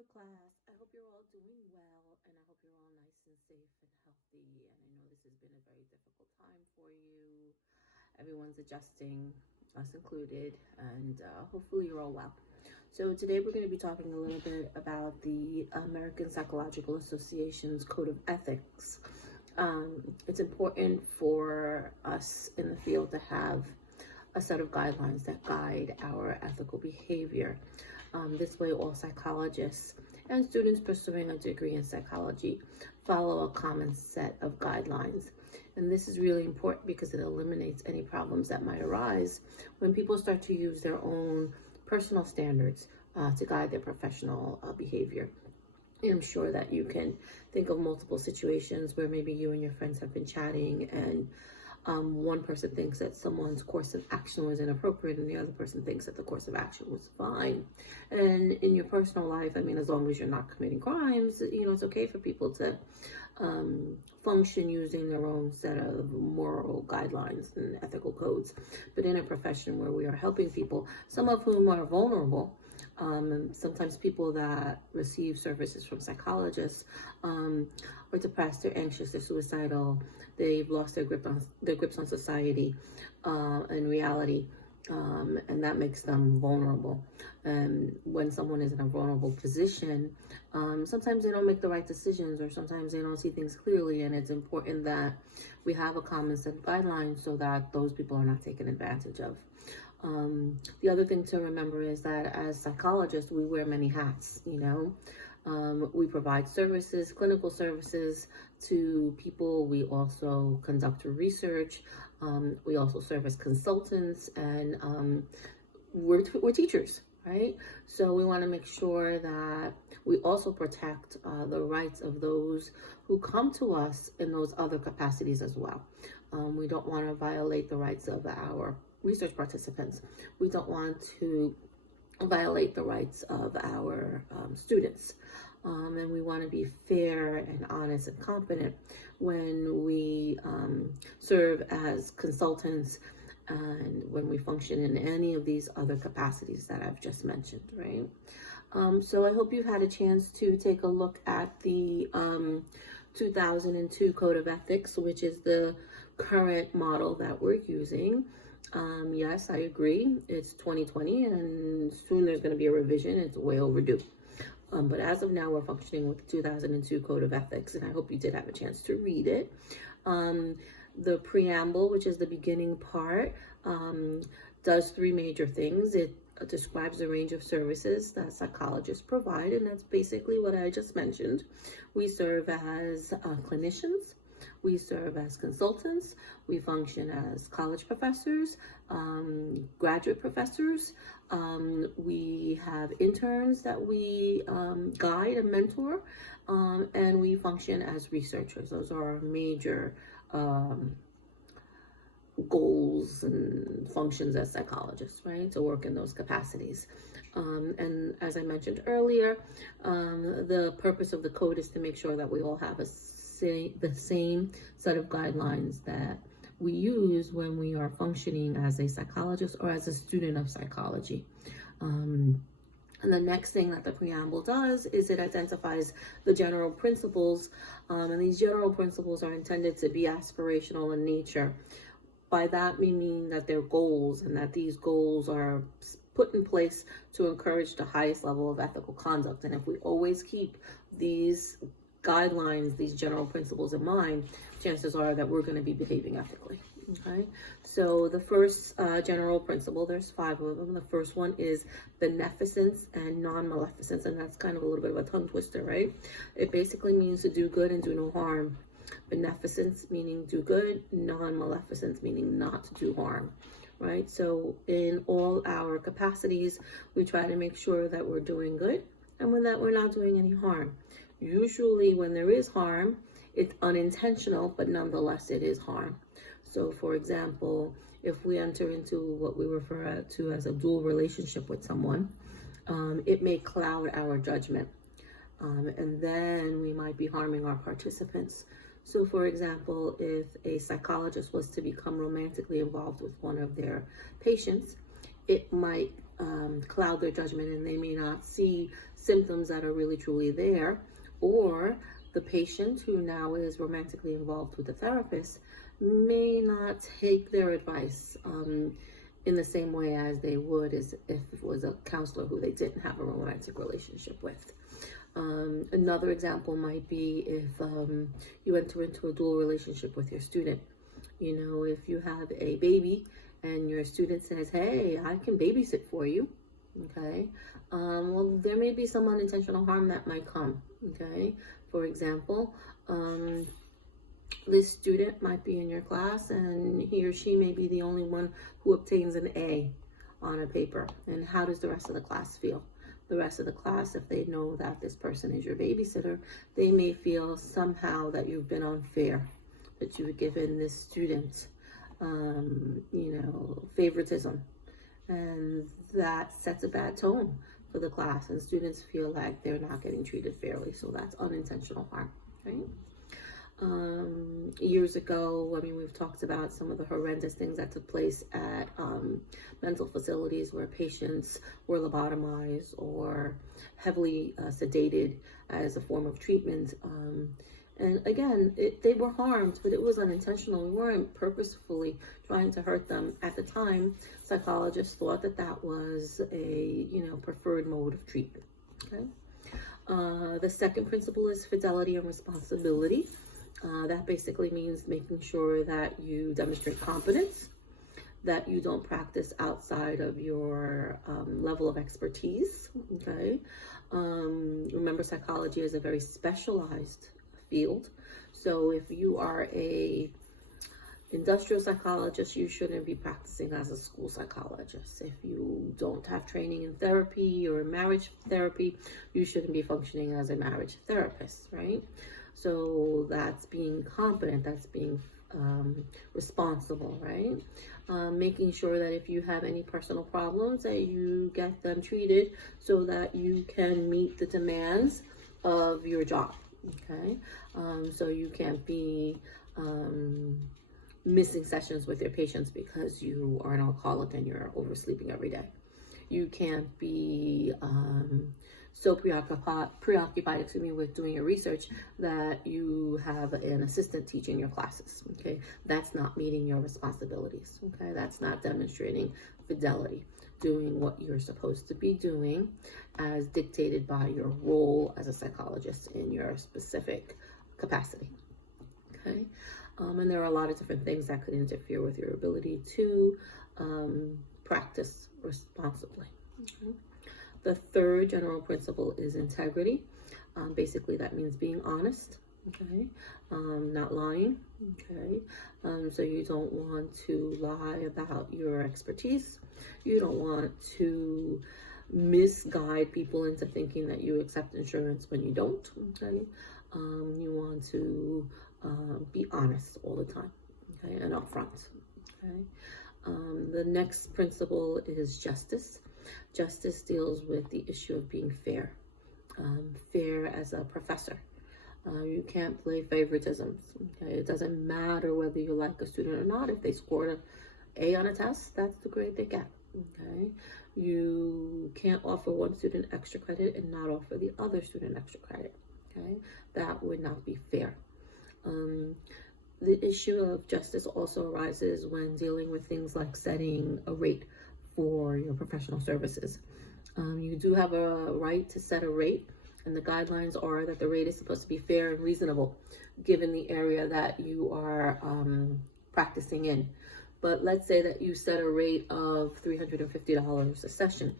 Hello, class. I hope you're all doing well, and I hope you're all nice and safe and healthy. And I know this has been a very difficult time for you. Everyone's adjusting, us included, and hopefully you're all well. So today we're going to be talking a little bit about the American Psychological Association's Code of Ethics. It's important for us in the field to have a set of guidelines that guide our ethical behavior. This way, all psychologists and students pursuing a degree in psychology follow a common set of guidelines. And this is really important because it eliminates any problems that might arise when people start to use their own personal standards to guide their professional behavior. I'm sure that you can think of multiple situations where maybe you and your friends have been chatting and one person thinks that someone's course of action was inappropriate and the other person thinks that the course of action was fine. And in your personal life, I mean, as long as you're not committing crimes, it's okay for people to function using their own set of moral guidelines and ethical codes. But in a profession where we are helping people, some of whom are vulnerable, sometimes people that receive services from psychologists are depressed, they're anxious, they're suicidal, they've lost their grips on society and reality, and that makes them vulnerable. And when someone is in a vulnerable position, sometimes they don't make the right decisions, or sometimes they don't see things clearly, and it's important that we have a common set of guidelines so that those people are not taken advantage of. The other thing to remember is that as psychologists, we wear many hats, we provide services, clinical services to people. We also conduct research. We also serve as consultants, and we're teachers, right? So we want to make sure that we also protect the rights of those who come to us in those other capacities as well. We don't want to violate the rights of our research participants. We don't want to violate the rights of our students. And we want to be fair and honest and competent when we serve as consultants and when we function in any of these other capacities that I've just mentioned, right? So I hope you've had a chance to take a look at the 2002 Code of Ethics, which is the current model that we're using. Yes, I agree. It's 2020 and soon there's going to be a revision. It's way overdue. But as of now, we're functioning with the 2002 Code of Ethics, and I hope you did have a chance to read it. The preamble, which is the beginning part, does three major things. It describes the range of services that psychologists provide, and that's basically what I just mentioned. We serve as clinicians. We serve as consultants. We function as college professors, graduate professors. We have interns that we guide and mentor, and we function as researchers. Those are our major goals and functions as psychologists, right? To work in those capacities. And as I mentioned earlier, the purpose of the code is to make sure that we all have the same set of guidelines that we use when we are functioning as a psychologist or as a student of psychology. And the next thing that the preamble does is it identifies the general principles, and these general principles are intended to be aspirational in nature. By that we mean that they're goals, and that these goals are put in place to encourage the highest level of ethical conduct. And if we always keep these guidelines, these general principles in mind, chances are that we're going to be behaving ethically. Okay, so the first general principle, there's 5 of them. The first one is beneficence and non-maleficence, and that's kind of a little bit of a tongue twister, right? It basically means to do good and do no harm. Beneficence meaning do good, non-maleficence meaning not to do harm, right? So in all our capacities, we try to make sure that we're doing good and that we're not doing any harm. Usually when there is harm, it's unintentional, but nonetheless it is harm. So for example, if we enter into what we refer to as a dual relationship with someone, it may cloud our judgment. And then we might be harming our participants. So for example, if a psychologist was to become romantically involved with one of their patients, it might cloud their judgment, and they may not see symptoms that are really truly there, or the patient who now is romantically involved with the therapist may not take their advice in the same way as they would as if it was a counselor who they didn't have a romantic relationship with. Another example might be if you enter into a dual relationship with your student. You know, if you have a baby and your student says, hey, I can babysit for you, okay, well, there may be some unintentional harm that might come, okay? For example, this student might be in your class and he or she may be the only one who obtains an A on a paper. And how does the rest of the class feel? The rest of the class, if they know that this person is your babysitter, they may feel somehow that you've been unfair, that you've given this student, favoritism. And that sets a bad tone for the class, and students feel like they're not getting treated fairly. So that's unintentional harm, right? Years ago, we've talked about some of the horrendous things that took place at mental facilities where patients were lobotomized or heavily sedated as a form of treatment. And again, they were harmed, but it was unintentional. We weren't purposefully trying to hurt them. At the time, psychologists thought that that was a, preferred mode of treatment, okay? The second principle is fidelity and responsibility. That basically means making sure that you demonstrate competence, that you don't practice outside of your level of expertise, okay? Remember, psychology is a very specialized field. So if you are a industrial psychologist, you shouldn't be practicing as a school psychologist. If you don't have training in therapy or marriage therapy, you shouldn't be functioning as a marriage therapist, right? So that's being competent, that's being responsible, right? Making sure that if you have any personal problems, that you get them treated so that you can meet the demands of your job, okay? So you can't be missing sessions with your patients because you are an alcoholic and you're oversleeping every day. You can't be so preoccupied with doing your research that you have an assistant teaching your classes, okay? That's not meeting your responsibilities, okay? That's not demonstrating fidelity, doing what you're supposed to be doing as dictated by your role as a psychologist in your specific capacity, okay? And there are a lot of different things that could interfere with your ability to practice responsibly, okay? The third general principle is integrity. Basically, that means being honest, okay? Not lying, okay? So you don't want to lie about your expertise. You don't want to misguide people into thinking that you accept insurance when you don't, okay? You want to be honest all the time, okay? And upfront, okay? The next principle is justice. Justice deals with the issue of being fair. Fair as a professor. You can't play favoritisms, okay? It doesn't matter whether you like a student or not. If they scored an A on a test, that's the grade they get, okay? You can't offer one student extra credit and not offer the other student extra credit, okay? That would not be fair. The issue of justice also arises when dealing with things like setting a rate for your professional services. You do have a right to set a rate, and the guidelines are that the rate is supposed to be fair and reasonable given the area that you are practicing in. But let's say that you set a rate of $350 a session.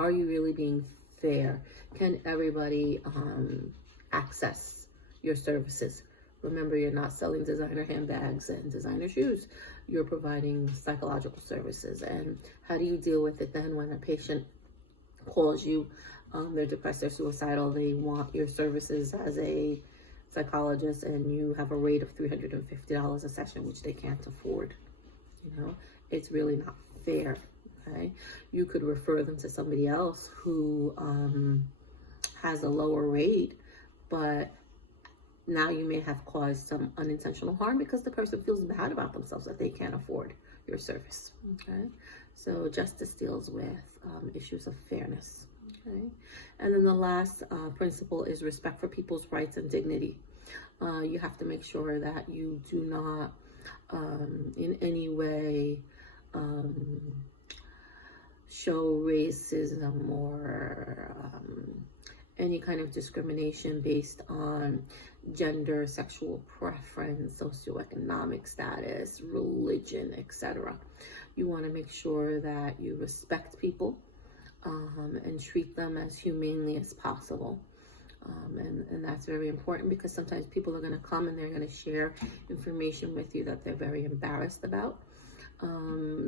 Are you really being fair? Can everybody access your services? Remember, you're not selling designer handbags and designer shoes. You're providing psychological services. And how do you deal with it then when a patient calls you, they're depressed, they're suicidal, they want your services as a psychologist, and you have a rate of $350 a session, which they can't afford? It's really not fair, okay? You could refer them to somebody else who has a lower rate, but now you may have caused some unintentional harm because the person feels bad about themselves that they can't afford your service, okay? So justice deals with issues of fairness, Okay. And then the last principle is respect for people's rights and dignity. You have to make sure that you do not in any way show racism or any kind of discrimination based on gender, sexual preference, socioeconomic status, religion, etc. You want to make sure that you respect people and treat them as humanely as possible. And that's very important, because sometimes people are going to come and they're going to share information with you that they're very embarrassed about,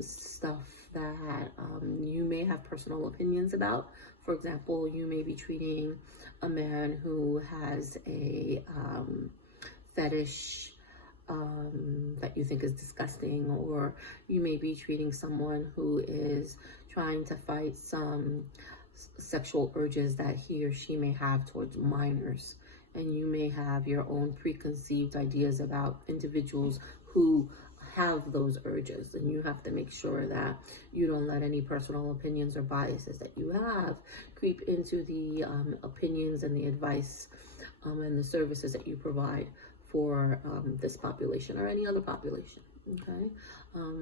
stuff that you may have personal opinions about. For example, you may be treating a man who has a fetish that you think is disgusting, or you may be treating someone who is trying to fight some sexual urges that he or she may have towards minors, and you may have your own preconceived ideas about individuals who have those urges, and you have to make sure that you don't let any personal opinions or biases that you have creep into the opinions and the advice and the services that you provide for this population or any other population. Okay,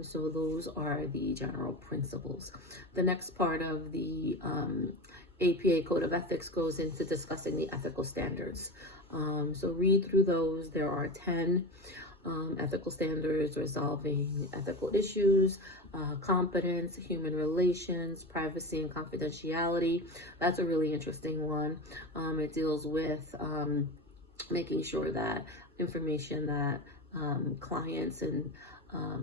so those are the general principles. The next part of the APA Code of Ethics goes into discussing the ethical standards. So read through those. There are 10 ethical standards resolving ethical issues, competence, human relations, privacy and confidentiality. That's a really interesting one. It deals with making sure that information that clients and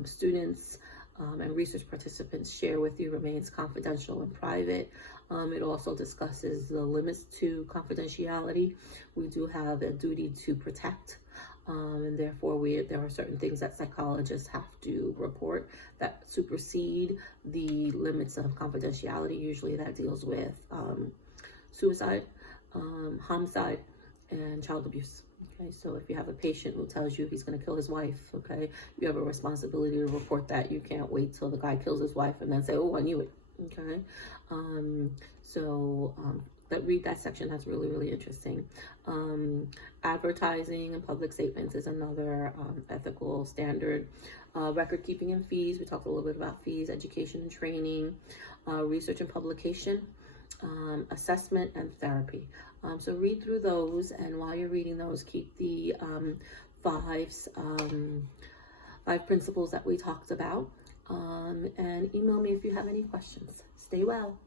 students and research participants share with you remains confidential and private. It also discusses the limits to confidentiality. We do have a duty to protect, and therefore there are certain things that psychologists have to report that supersede the limits of confidentiality. Usually that deals with suicide, homicide, and child abuse. Okay, so if you have a patient who tells you he's going to kill his wife, okay, you have a responsibility to report that. You can't wait till the guy kills his wife and then say, oh, I knew it. Okay, but read that section. That's really, really interesting. Advertising and public statements is another ethical standard. Record keeping and fees. We talked a little bit about fees, education and training, research and publication, assessment and therapy. So read through those, and while you're reading those, keep the five principles that we talked about, and email me if you have any questions. Stay well.